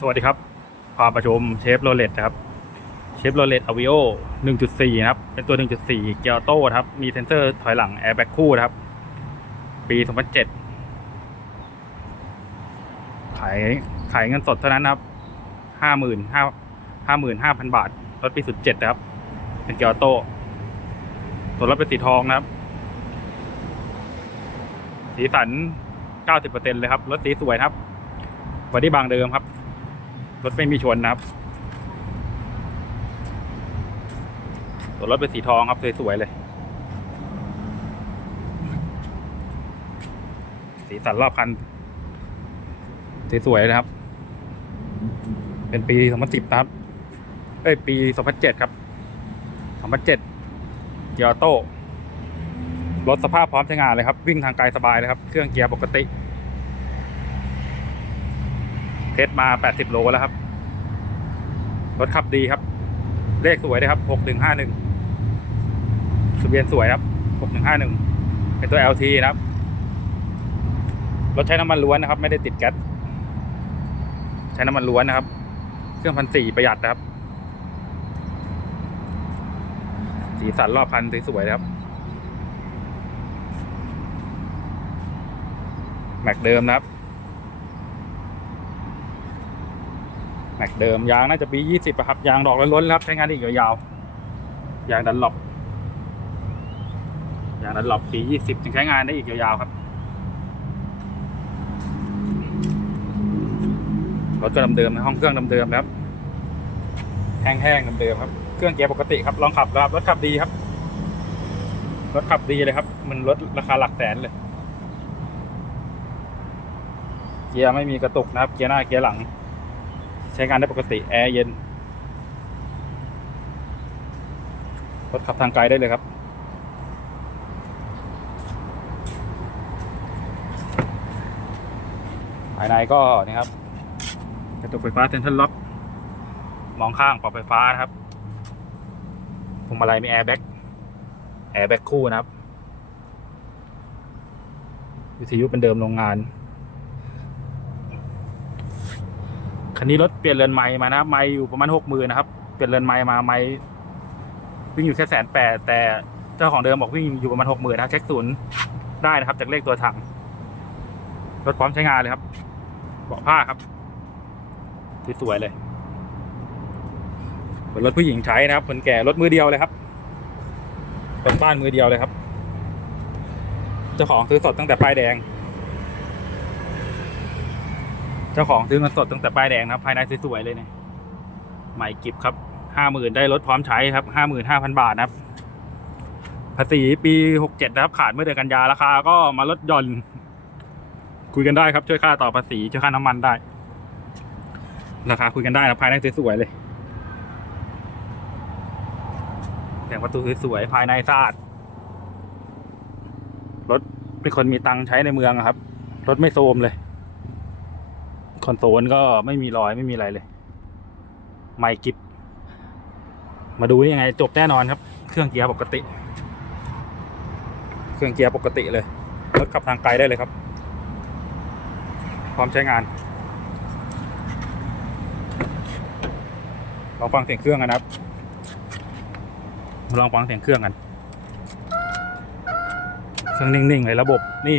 สวัสดีครับ พาประชมเชฟโรเลตนะครับ เชฟโรเลตอวิโอ1.4 นะครับ เป็นตัว 1.4 เกียร์โต้ครับ มีเซนเซอร์ถอยหลังแอร์แบ็กคู่นะครับ ปี 2007 ขาย ขายเงินสดเท่านั้นครับห้าหมื่นห้าห้าหมื่นห้าพันบาท รถปีสุดเจ็ดนะครับ เป็นเกียร์โต้ ตัวรถเป็นสีทองนะครับ สีสัน 90%เลยครับ รถสีสวยครับบอดี้บางเดิมครับ รถไม่มีชนนะครับตัวรถเป็นสีทองครับสวยๆเลย สีสันรอบคันสวยๆนะครับ เป็นปี 2010 นะครับ เอ้ย ปี 2007 ครับ 2007เกียร์ออโต้รถสภาพพร้อมใช้งานเลยครับ วิ่งทางไกลสบายเลยครับ เครื่องเกียร์ปกติ เทสมา 80 โลแล้วครับ รถขับดีครับ เลขสวยเลยครับ 6151ทะเบียนสวยครับ 6151 เป็นตัว LT นะครับ รถใช้น้ำมันล้วนนะครับ ไม่ได้ติดแก๊ส ใช้น้ำมันล้วนนะครับ เครื่องพันสี่ประหยัดนะครับ สีสันรอบพันสวยๆนะครับ แม็กเดิมนะครับ แม็กเดิมยางน่าจะปียี่สิบครับยางดอกล้นๆครับใช้งานได้อีกยาวๆยางดันหลบยางดันหลบปียี่สิบยังใช้งานได้อีกยาวๆครับรถก็เดิมๆนะห้องเครื่องเดิมๆครับแห้งๆเดิมๆครับเครื่องเกียร์ปกติครับลองขับครับรถขับดีครับรถขับดีเลยครับ มันรถราคาหลักแสนเลย เกียร์ไม่มีกระตุกนะครับ เกียร์หน้าเกียร์หลัง ใช้งานได้ปกติแอร์เย็นรถขับทางไกลได้เลยครับ ภายในก็นี่ครับ กระจกไฟฟ้าเซ็นทรัลล็อก มองข้างปรับไฟฟ้านะครับพวงมาลัยมีแอร์แบ็กแอร์แบ็กคู่นะครับ วิทยุเป็นเดิมโรงงาน คันนี้รถเปลี่ยนเรือนไม้มานะครับไม้อยู่ประมาณหกหมื่นนะครับ เปลี่ยนเรือนไม้มาไม้วิ่งอยู่แค่แสนแปดแต่เจ้าของเดิมบอกวิ่งอยู่ประมาณหกหมื่นนะเช็คศูนย์ได้นะครับจากเลขตัวถังรถพร้อมใช้งานเลยครับเบาะผ้าครับสวยๆเลยเป็นรถผู้หญิงใช้นะครับคนแก่รถมือเดียวเลยครับเป็นบ้านมือเดียวเลยครับเจ้าของซื้อสดตั้งแต่ป้ายแดง เจ้าของซื้อเงินสดตั้งแต่ป้ายแดงนะครับ ภายในสวยๆเลยเนี่ยใหม่กิฟครับห้าหมื่นได้รถพร้อมใช้ครับห้าหมื่นห้าพันบาทนะครับ ภาษีปีหกเจ็ดนะครับ ขาดเมื่อเดือนกันยาราคาก็มาลดหย่อน คุยกันได้ครับ ช่วยค่าต่อภาษีช่วยค่าน้ำมันได้ ราคาคุยกันได้นะภายในสวยๆเลยแต่งประตูสวยๆภายในสะอาดรถเป็นคนมีตังค์ใช้ในเมืองอะครับ รถไม่โทรมเลย คอนโซลก็ไม่มีรอยไม่มีอะไรเลย ไม่กิบมาดูยังไง จบแน่นอนครับ เครื่องเกียร์ปกติ เครื่องเกียร์ปกติเลยรถขับทางไกลได้เลยครับ พร้อมใช้งานลองฟังเสียงเครื่องกันะครับ มาลองฟังเสียงเครื่องกัน เครื่องนิ่งๆเลยระบบนี่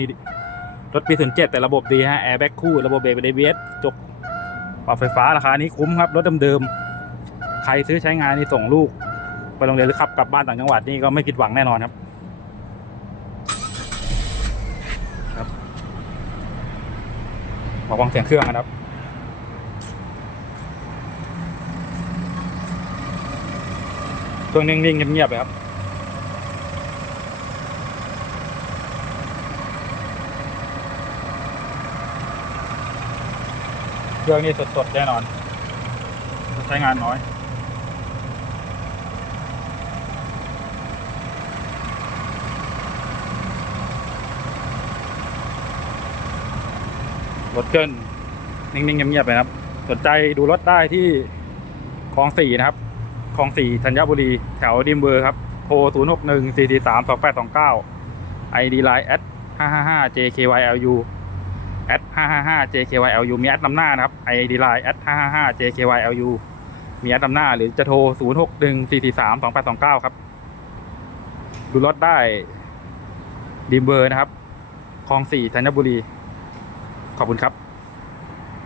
รถปีศูนย์เจ็ดแต่ระบบดีฮะแอร์แบ็กคู่ระบบเบรกเป็น ABS จบปรับไฟฟ้าราคานี้คุ้มครับ รถเดิมๆ ใครซื้อใช้งานนี่ส่งลูก ไปโรงเรียนหรือขับกลับบ้านต่างจังหวัดนี่ก็ไม่ผิดหวังแน่นอนครับครับมาฟังเสียงเครื่องกันครับเครื่องนิ่งๆเงียบๆเลยครับ เครื่องนี้สดๆแน่นอน ใช้งานน้อยรถเครื่องนิ่งๆเงียบๆเลยนะครับ สนใจดูรถได้ที่คลองสี่นะครับคลองสี่ธัญบุรีแถวดิมเบอร์ครับโทร0 6 1 4 4 3 2 8 2 9 ID Line at 555 JKYLU แอดห้าห้าห้า JKYLU แอด555 JKYLU มีแอดนำหน้านะครับ ID line แอดห้าห้าห้า JKYLU มีแอดนำหน้า หรือจะโทรศูนย์หกหนึ่งสี่สี่สามสองแปดสองเก้าครับ ดูรถได้ดีมเบอร์นะครับคลองสี่ธัญบุรี ขอบคุณครับ